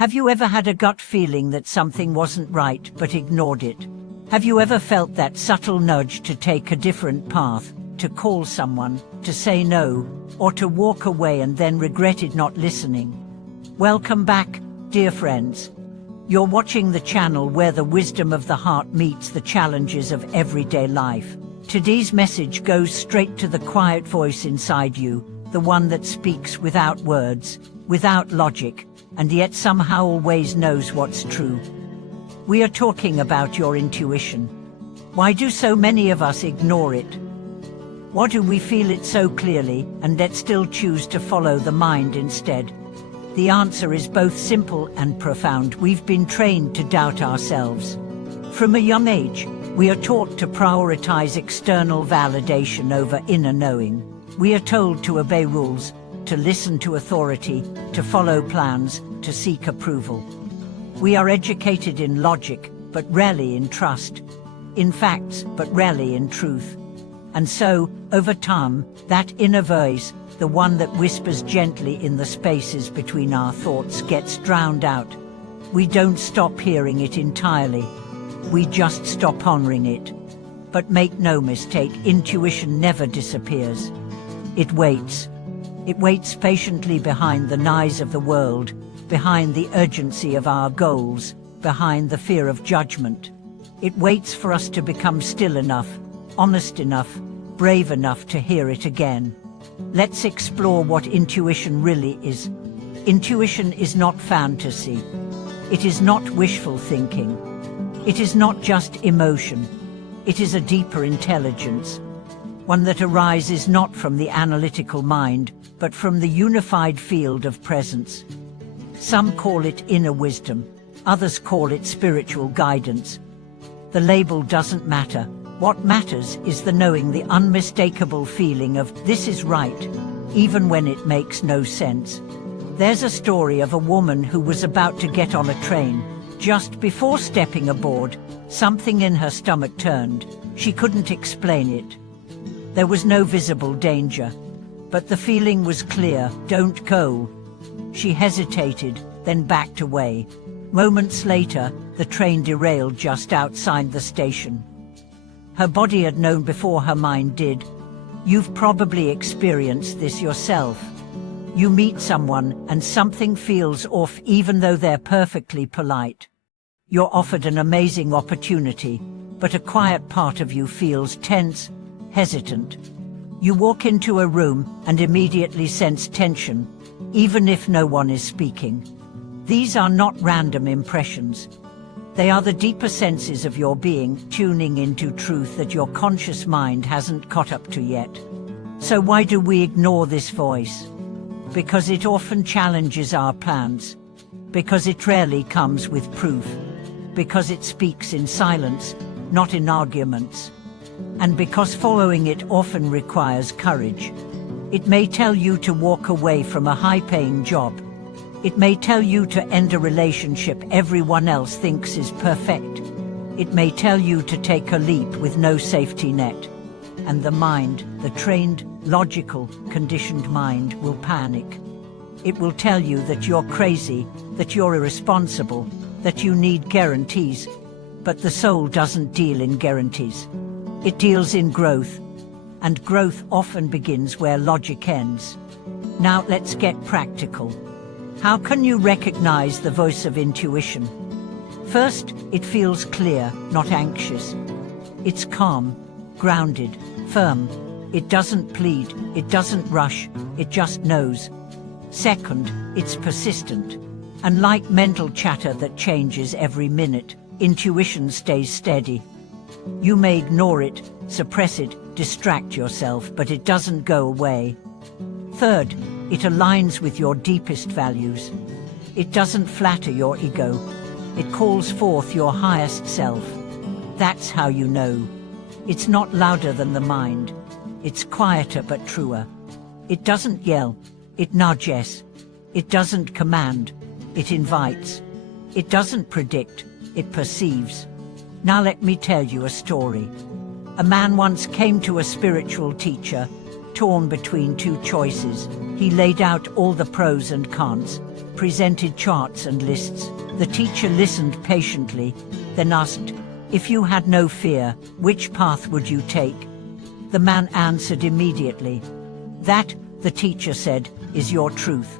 Have you ever had a gut feeling that something wasn't right but ignored it? Have you ever felt that subtle nudge to take a different path, to call someone, to say no, or to walk away and then regretted not listening? Welcome back, dear friends. You're watching the channel where the wisdom of the heart meets the challenges of everyday life. Today's message goes straight to the quiet voice inside you, the one that speaks without words, without logic, and yet somehow always knows what's true. We are talking about your intuition. Why do so many of us ignore it? Why do we feel it so clearly and yet still choose to follow the mind instead? The answer is both simple and profound. We've been trained to doubt ourselves. From a young age, we are taught to prioritize external validation over inner knowing. We are told to obey rules, to listen to authority, to follow plans, to seek approval. We are educated in logic, but rarely in trust, in facts, but rarely in truth. And so, over time, that inner voice, the one that whispers gently in the spaces between our thoughts, gets drowned out. We don't stop hearing it entirely. We just stop honoring it. But make no mistake, intuition never disappears. It waits. It waits patiently behind the noise of the world, behind the urgency of our goals, behind the fear of judgment. It waits for us to become still enough, honest enough, brave enough to hear it again. Let's explore what intuition really is. Intuition is not fantasy. It is not wishful thinking. It is not just emotion. It is a deeper intelligence, one that arises not from the analytical mind, but from the unified field of presence. Some call it inner wisdom, others call it spiritual guidance. The label doesn't matter. What matters is the knowing, the unmistakable feeling of this is right, even when it makes no sense. There's a story of a woman who was about to get on a train. Just before stepping aboard, something in her stomach turned. She couldn't explain it. There was no visible danger, but the feeling was clear: don't go. She hesitated, then backed away. Moments later, the train derailed just outside the station. Her body had known before her mind did. You've probably experienced this yourself. You meet someone and something feels off even though they're perfectly polite. You're offered an amazing opportunity, but a quiet part of you feels tense, hesitant. You walk into a room and immediately sense tension, even if no one is speaking. These are not random impressions. They are the deeper senses of your being tuning into truth that your conscious mind hasn't caught up to yet. So why do we ignore this voice? Because it often challenges our plans. Because it rarely comes with proof. Because it speaks in silence, not in arguments. And because following it often requires courage. It may tell you to walk away from a high-paying job. It may tell you to end a relationship everyone else thinks is perfect. It may tell you to take a leap with no safety net. And the mind, the trained, logical, conditioned mind, will panic. It will tell you that you're crazy, that you're irresponsible, that you need guarantees. But the soul doesn't deal in guarantees. It deals in growth. And growth often begins where logic ends. Now let's get practical. How can you recognize the voice of intuition? First, it feels clear, not anxious. It's calm, grounded, firm. It doesn't plead, it doesn't rush, it just knows. Second, it's persistent. Unlike mental chatter that changes every minute, intuition stays steady. You may ignore it, suppress it, distract yourself, but it doesn't go away. Third, it aligns with your deepest values. It doesn't flatter your ego. It calls forth your highest self. That's how you know. It's not louder than the mind. It's quieter but truer. It doesn't yell. It nudges. It doesn't command. It invites. It doesn't predict. It perceives. Now let me tell you a story. A man once came to a spiritual teacher, torn between two choices. He laid out all the pros and cons. presented charts and lists. The teacher listened patiently, then asked, "If you had no fear, which path would you take?" The man answered immediately. "That," the teacher said, "is your truth."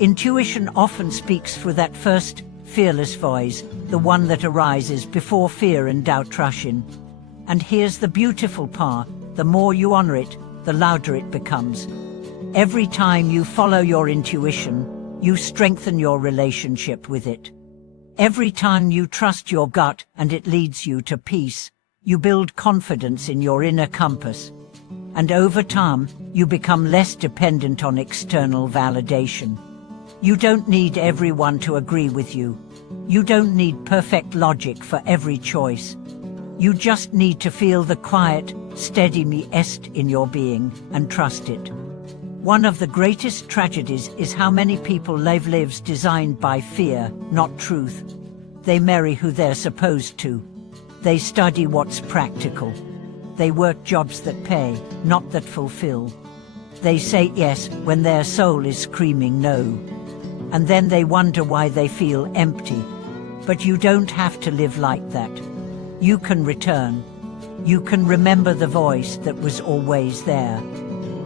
Intuition often speaks through that first, fearless voice, the one that arises before fear and doubt rush in. And here's the beautiful part: the more you honor it, the louder it becomes. Every time you follow your intuition, you strengthen your relationship with it. Every time you trust your gut and it leads you to peace, you build confidence in your inner compass. And over time, you become less dependent on external validation. You don't need everyone to agree with you. You don't need perfect logic for every choice. You just need to feel the quiet, steady me-est in your being and trust it. One of the greatest tragedies is how many people live lives designed by fear, not truth. They marry who they're supposed to. They study what's practical. They work jobs that pay, not that fulfill. They say yes when their soul is screaming no. And then they wonder why they feel empty. But you don't have to live like that. You can return. You can remember the voice that was always there.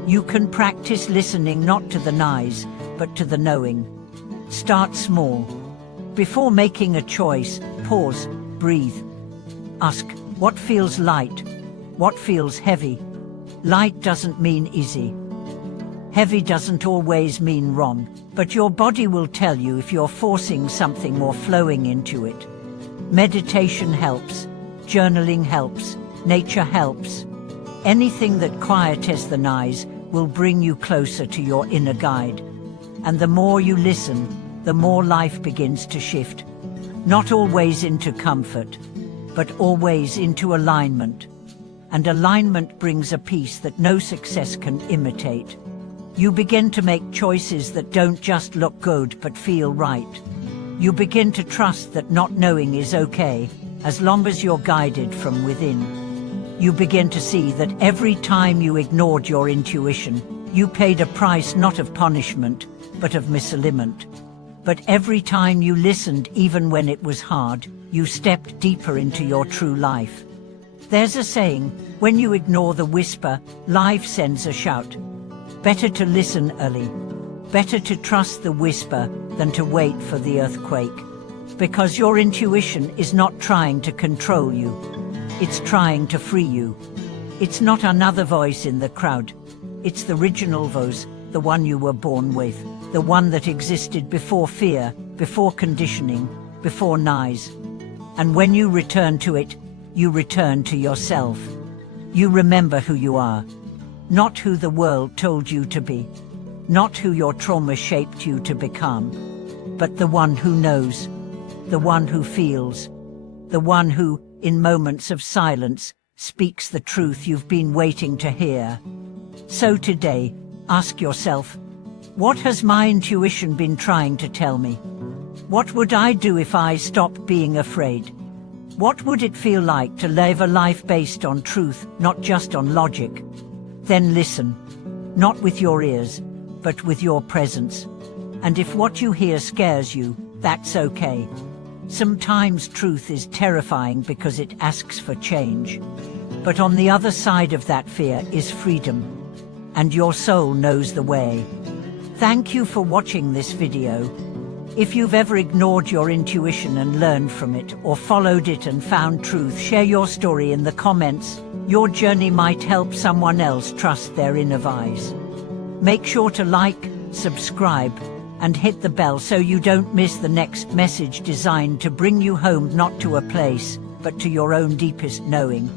You can practice listening not to the noise, but to the knowing. Start small. Before making a choice, pause, breathe. Ask, what feels light? What feels heavy? Light doesn't mean easy. Heavy doesn't always mean wrong, but your body will tell you if you're forcing something or flowing into it. Meditation helps. Journaling helps. Nature helps. Anything that quiets the noise will bring you closer to your inner guide. And the more you listen, the more life begins to shift. Not always into comfort, but always into alignment. And alignment brings a peace that no success can imitate. You begin to make choices that don't just look good but feel right. You begin to trust that not knowing is okay, as long as you're guided from within. You begin to see that every time you ignored your intuition, you paid a price not of punishment, but of misalignment. But every time you listened, even when it was hard, you stepped deeper into your true life. There's a saying, when you ignore the whisper, life sends a shout. Better to listen early. Better to trust the whisper than to wait for the earthquake. Because your intuition is not trying to control you. It's trying to free you. It's not another voice in the crowd. It's the original voice, the one you were born with, the one that existed before fear, before conditioning, before noise. And when you return to it, you return to yourself. You remember who you are, not who the world told you to be, not who your trauma shaped you to become, but the one who knows, the one who feels, the one who, in moments of silence, speaks the truth you've been waiting to hear. So today, ask yourself, what has my intuition been trying to tell me? What would I do if I stopped being afraid? What would it feel like to live a life based on truth, not just on logic? Then listen, not with your ears, but with your presence. And if what you hear scares you, that's okay. Sometimes truth is terrifying because it asks for change. But on the other side of that fear is freedom. And your soul knows the way. Thank you for watching this video. If you've ever ignored your intuition and learned from it, or followed it and found truth, share your story in the comments. Your journey might help someone else trust their inner voice. Make sure to like, subscribe, and hit the bell so you don't miss the next message designed to bring you home, not to a place, but to your own deepest knowing.